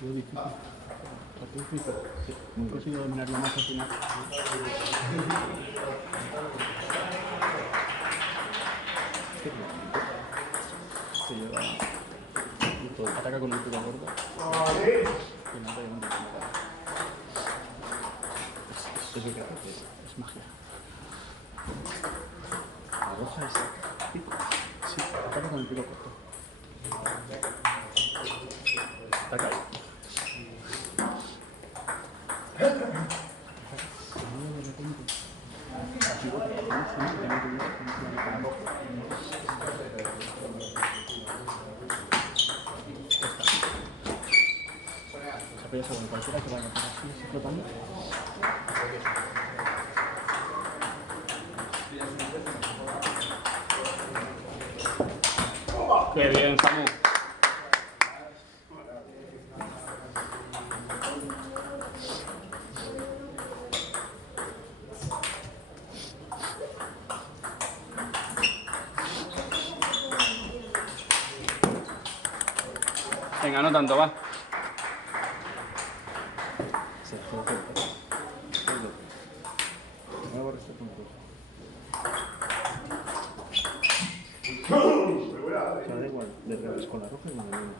Muy difícil. Muy difícil. No he conseguido dominarlo más al final. Se lleva... Ataca con el pico gordo. Y nada, y es lo que hace, es magia. La roja es pico. Sí, ataca con el pico corto. Ataca ahí. Se apoya sobre cualquiera que vaya por así, flotando. ¡Qué bien, Samu! Venga, no tanto, va. Sí, da igual, de revés con la roja y con la negra.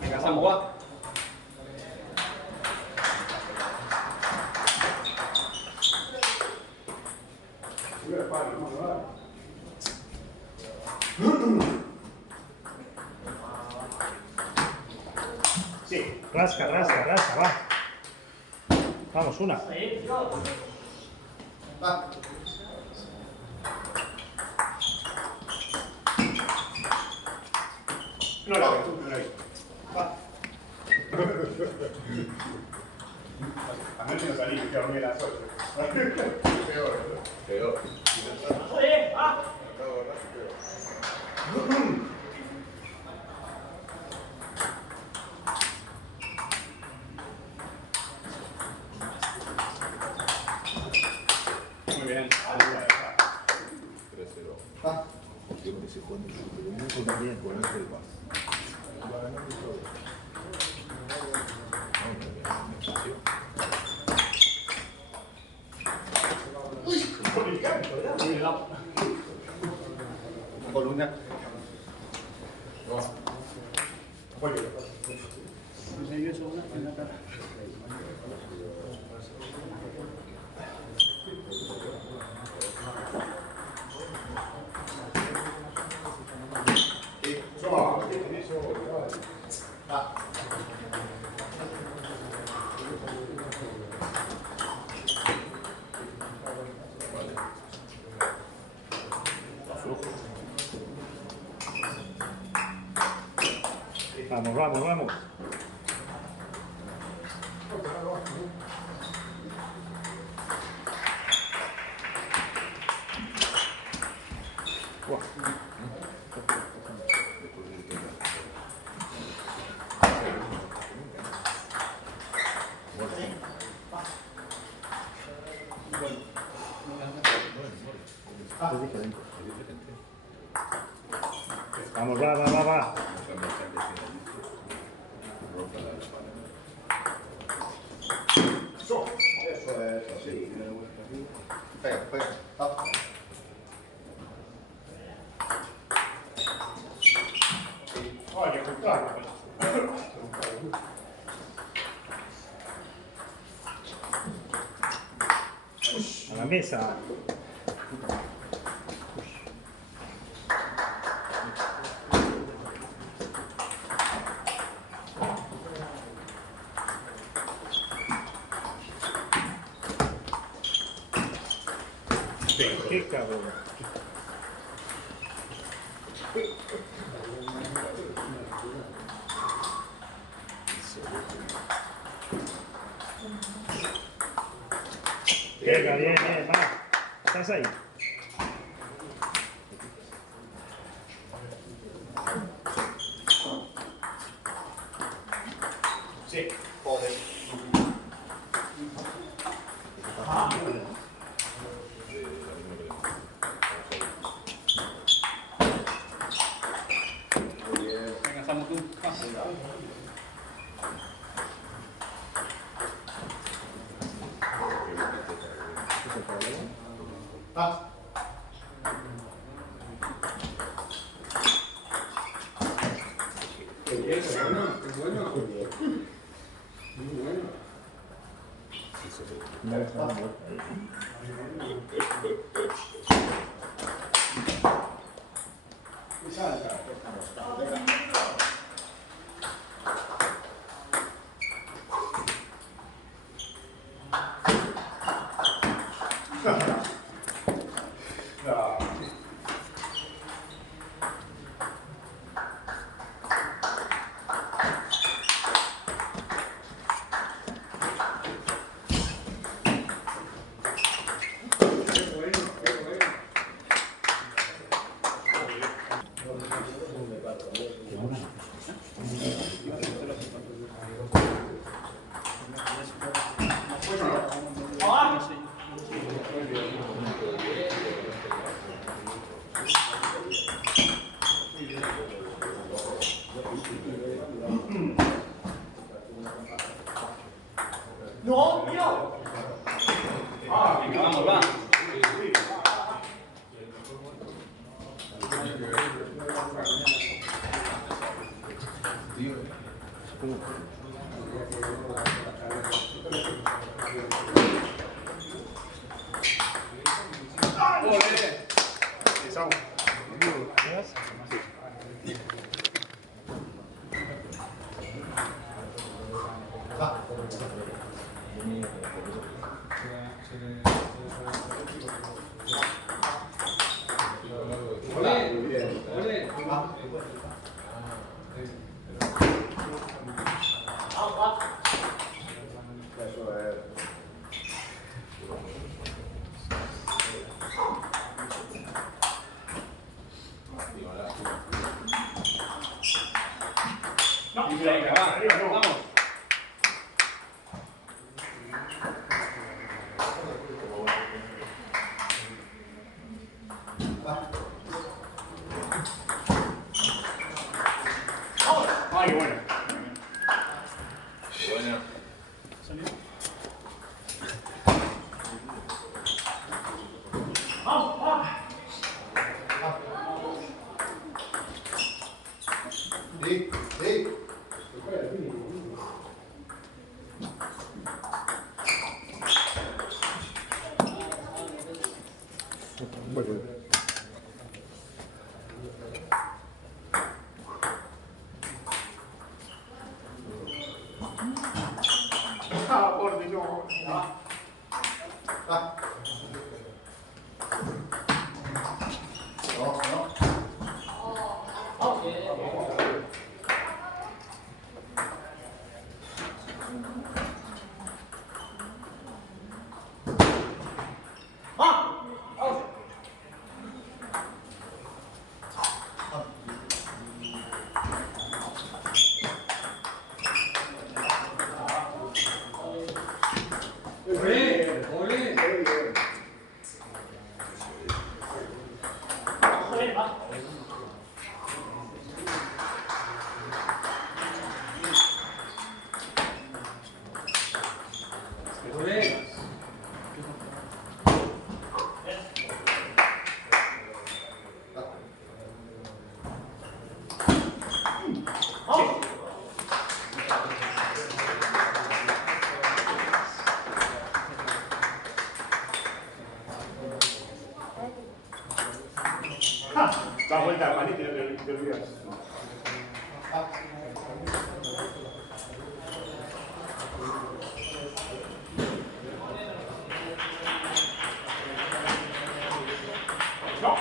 Venga, Samu, va. Sí, rasca, rasca, rasca, va. Vamos, una. Va. No la veo, no la veo. Va. A mí no salí, que dormí a las 8. Peor. Peor. Muy bien. 3-0. Va. Yo que se juega en su segundo también con el Belfast. Columna. Vamos, vamos, vamos. Vamos, va, va, va, va. Eso es así. Pega. A la mesa. Qué cabrón. Venga, bien, va. ¿Estás ahí? Sí, joder. Venga, estamos tú. Ah. No, tío. Venga, vamos, va. Venga, va, vamos. Ay, bueno. Sí, sí. Ah, por Dios. Ah. No, no. Da vuelta al palito y te olvidas. No,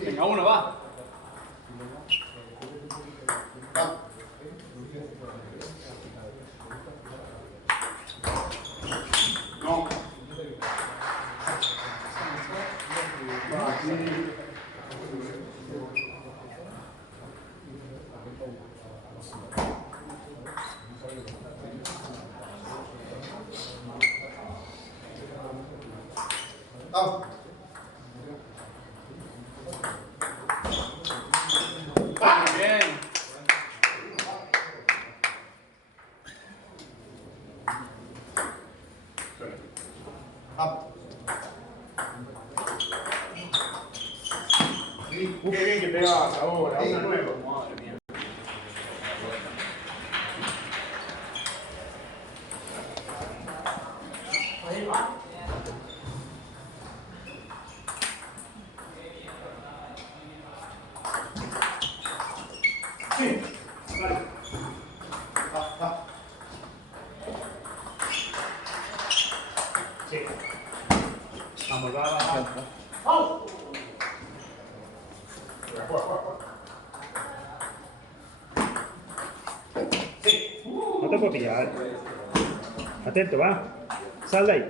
Venga, uno, va. no. Bien. Qué bien que pegabas ahora, una nueva. Madre mía. Sí, vale. Sí. Vamos, va. ¡Vamos! Sí. No te puedo pillar. Atento, va. Sal de ahí.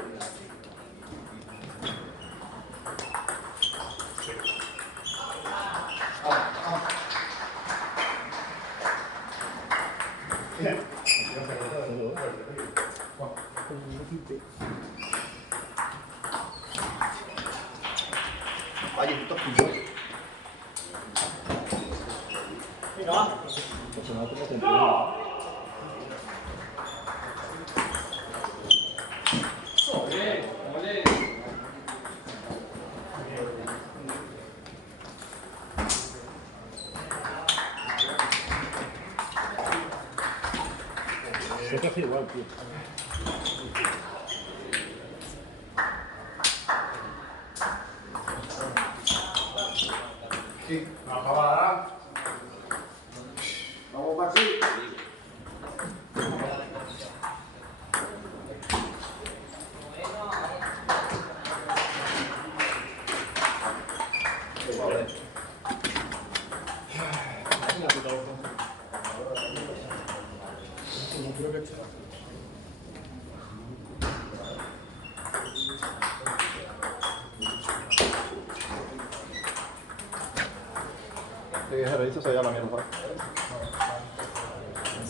Vaya, tú estás pillado. Venga, va. Bien, ole. Se te hace igual, tío. Sí. Acabada. Vamos, Maxi. Sí, eso se llama mierda.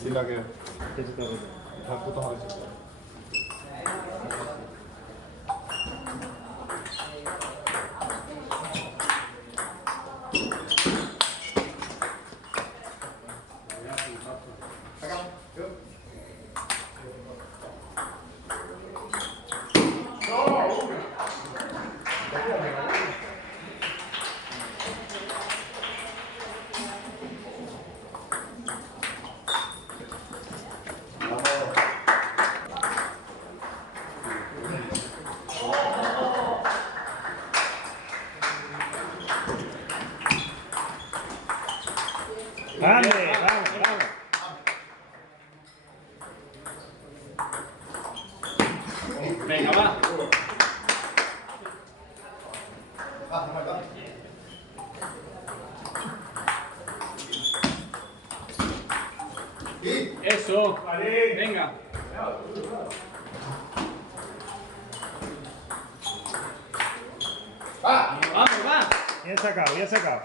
Sí, la que. La puta madre. ¡Vamos! ¡Vamos! ¡Vamos! Venga, va. Eso. Vale. Venga. Vamos, va. Bien sacado, bien sacado.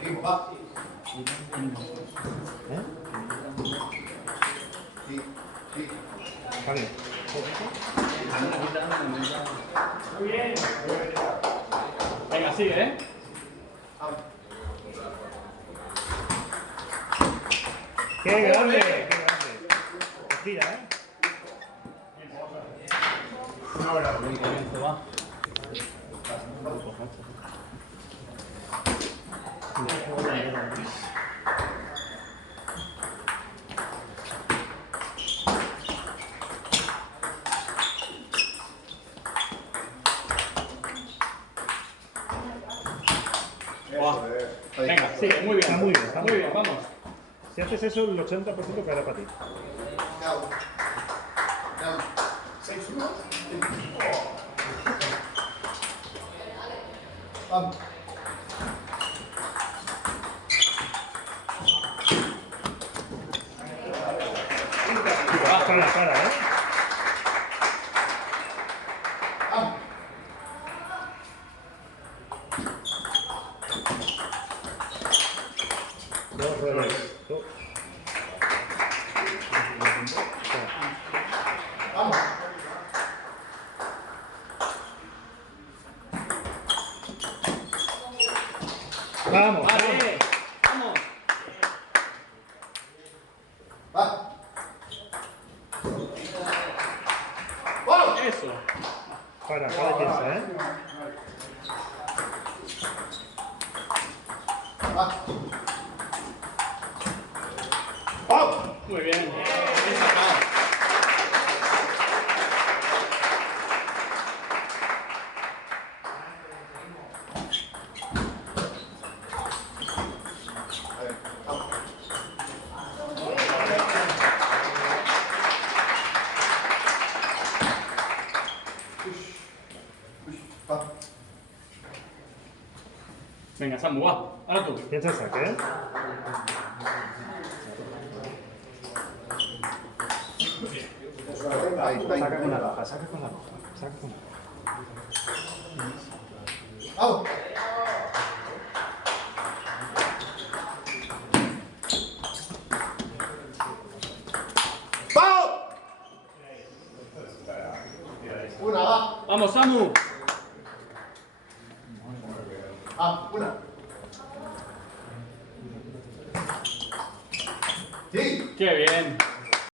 Seguimos, va. ¿Eh? Sí, sí. Vale. Muy bien. Venga, sigue, ¿eh? ¡Qué grande! ¡Qué grande! Respira, ¿eh? Una hora. Buen comienzo, va. va. Venga, sigue, muy bien. Está muy bien, está muy bien, vamos. Si haces eso, el 80% caerá para ti. Down. Down. 6-1. Vamos. Para, ¿eh? Vamos. Dos ruedas. Dos. Vamos. Vamos. Vale, vamos. Va. ¡Wow! Eso. Para y piensa, ¿eh? Va. ¡Oh! Muy bien. Bien sacado. A ver, vamos. Va. Venga, Samu, va. Ahora tú. Piensa el saque, ¿eh? Ahí. Saca con la roja, saca con la roja. Saca con la roja. Vamos. ¡Vamos! Una, va. Vamos, Samu. Ah, una. Sí. Qué bien.